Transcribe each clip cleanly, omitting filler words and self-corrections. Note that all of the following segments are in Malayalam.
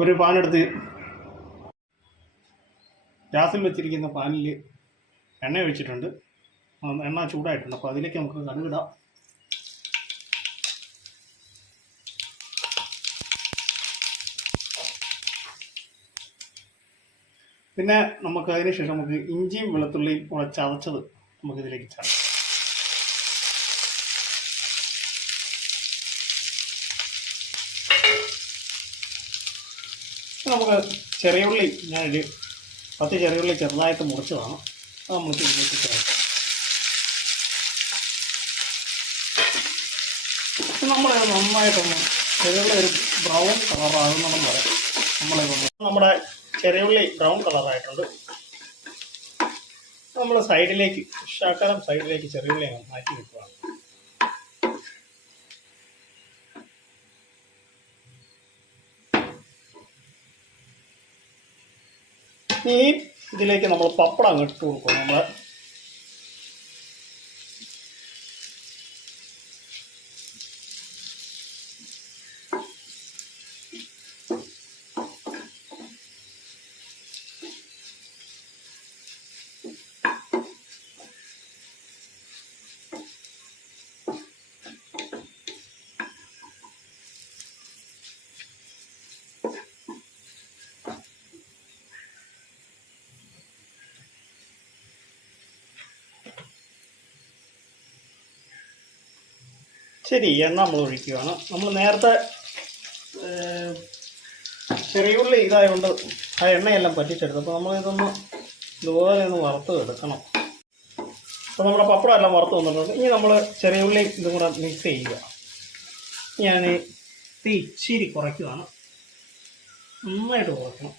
ഒരു പാനെടുത്ത് ഗ്യാസിൽ വെച്ചിരിക്കുന്ന പാനിൽ എണ്ണ ഒഴിച്ചിട്ടുണ്ട്. എണ്ണ ചൂടായിട്ടുണ്ട്. അപ്പോൾ അതിലേക്ക് നമുക്ക് കടുകിടാം. പിന്നെ നമുക്ക് അതിനുശേഷം നമുക്ക് ഇഞ്ചിയും വെളുത്തുള്ളിയും കൂടെ ചതച്ചത് നമുക്കിതിലേക്ക് ചേർക്കാം. നമുക്ക് ചെറിയ ഉള്ളി, ഞാനൊരു 10 ചെറിയ ഉള്ളി ചെറുതായിട്ട് മുറിച്ചതാണ്, അത് നമുക്ക് ഇതിലേക്ക് ചേർക്കാം. നമ്മളത് നന്നായിട്ടൊന്ന് ചെറിയുള്ളി ഒരു ബ്രൗൺ കളറാകുന്നതെന്ന് പറയാം. നമ്മുടെ ചെറിയുള്ളി ബ്രൗൺ കളറായിട്ടുണ്ട്. നമ്മൾ സൈഡിലേക്ക് ശകലം സൈഡിലേക്ക് ചെറിയുള്ളി മാറ്റി വെക്കുകയാണ്. ഈ ഇതിലേക്ക് നമ്മൾ പപ്പടം അങ്ങ് ഇട്ട് കൊടുക്കും. നമ്മൾ ശരി, എണ്ണ നമ്മൾ ഒഴിക്കുകയാണ്. നമ്മൾ നേരത്തെ ചെറിയുള്ളി ഇതായതുകൊണ്ട് ആ എണ്ണയെല്ലാം പറ്റിച്ചെടുത്തു. അപ്പോൾ നമ്മളിതൊന്ന് ഇതുപോലെ ഒന്ന് വറുത്ത് എടുക്കണം. അപ്പോൾ നമ്മുടെ പപ്പടം എല്ലാം വറുത്ത് വന്നിട്ടുണ്ട്. ഇനി നമ്മൾ ചെറിയുള്ളി ഇതും കൂടെ മിക്സ് ചെയ്യുക. ഞാൻ തീ ഇച്ചിരി കുറയ്ക്കുകയാണ്, നന്നായിട്ട് കുറയ്ക്കണം.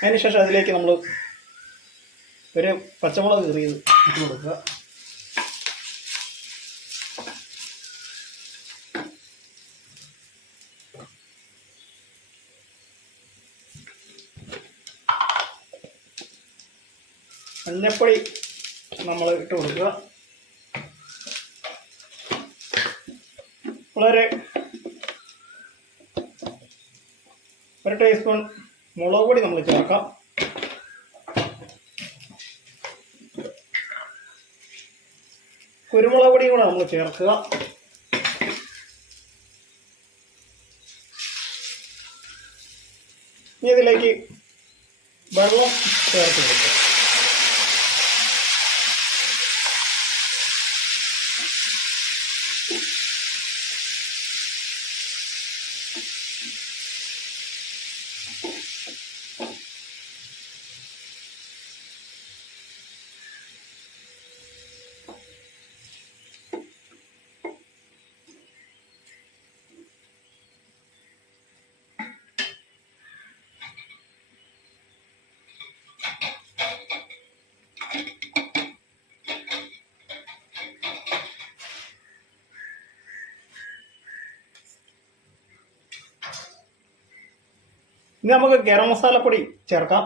അതിനുശേഷം അതിലേക്ക് നമ്മൾ ഒരു പച്ചമുളക് കീറിയത് ഇട്ട് കൊടുക്കുക. മഞ്ഞപ്പൊടി നമ്മൾ ഇട്ട് കൊടുക്കുക. ഒരു ടീസ്പൂൺ മുളക് പൊടി നമ്മൾ ചേർക്കാം. കുരുമുളക് പൊടിയും കൂടെ നമ്മൾ ചേർക്കുക. ഇനി ഇതിലേക്ക് വെള്ളം ചേർത്ത് കൊടുക്കുക. ഇനി നമുക്ക് ഗരം മസാലപ്പൊടി ചേർക്കാം.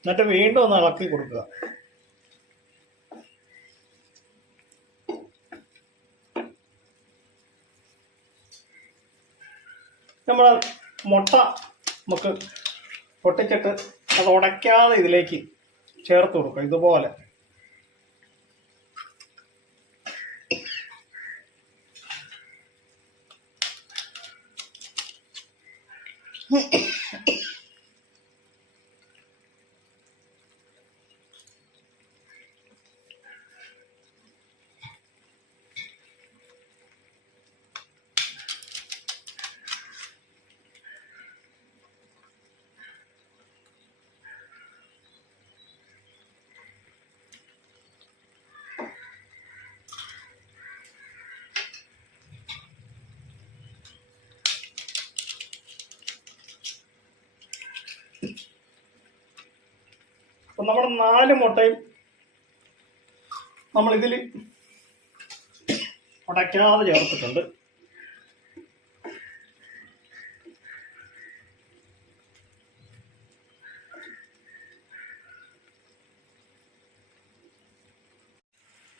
എന്നിട്ട് വീണ്ടും ഒന്ന് ഇളക്കി കൊടുക്കുക. നമ്മൾ മുട്ട നമുക്ക് പൊട്ടിച്ചിട്ട് അത് ഉടയ്ക്കാതെ ഇതിലേക്ക് ചേർത്ത് കൊടുക്കുക. ഇതുപോലെ അപ്പം നമ്മുടെ 4 മുട്ടയും നമ്മളിതിൽ ഉടയ്ക്കാതെ ചേർത്തിട്ടുണ്ട്.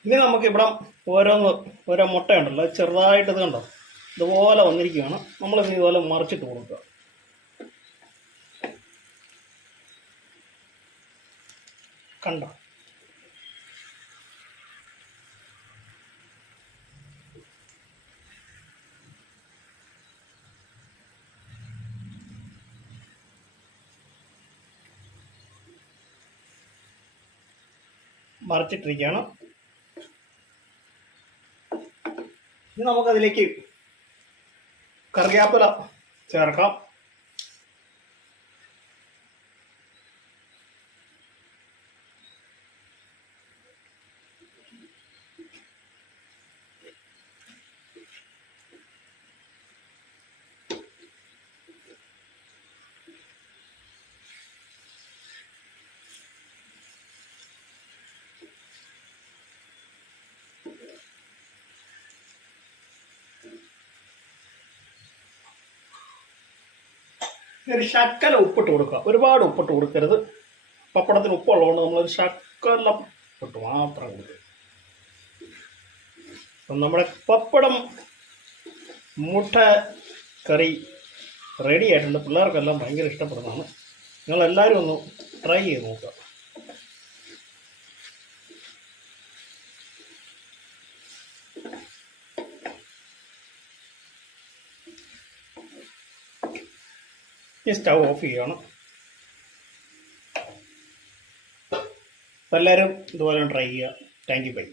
ഇനി നമുക്കിവിടെ ഓരോ മുട്ടയുണ്ടല്ലോ, ചെറുതായിട്ട് ഇത് കണ്ടോ, ഇതുപോലെ വന്നിരിക്കുകയാണ്. നമ്മളിത് ഇതുപോലെ മറിച്ചിട്ട് കൊടുക്കുക. കണ്ടോ? മറിച്ചിട്ടിരിക്കുകയാണ്. ഇനി നമുക്കതിലേക്ക് കറിവേപ്പില ചേർക്കാം. ഒരു ശക്കല ഉപ്പിട്ട് കൊടുക്കുക. ഒരുപാട് ഉപ്പിട്ട് കൊടുക്കരുത്. പപ്പടത്തിന് ഉപ്പുള്ളതുകൊണ്ട് നമ്മളൊരു ശക്കല ഉപ്പിട്ട് മാത്രം കൊടുക്കുക. അപ്പം നമ്മുടെ പപ്പടം മുട്ട കറി റെഡി ആയിട്ടുണ്ട്. പിള്ളേർക്കെല്ലാം ഭയങ്കര ഇഷ്ടപ്പെടുന്നതാണ്. നിങ്ങളെല്ലാവരും ഒന്ന് ട്രൈ ചെയ്ത് നോക്കുക. ഈ സ്റ്റൗ ഓഫ് ചെയ്യണം. എല്ലാവരും ഇതുപോലെ ട്രൈ ചെയ്യുക. Thank you. ബൈ.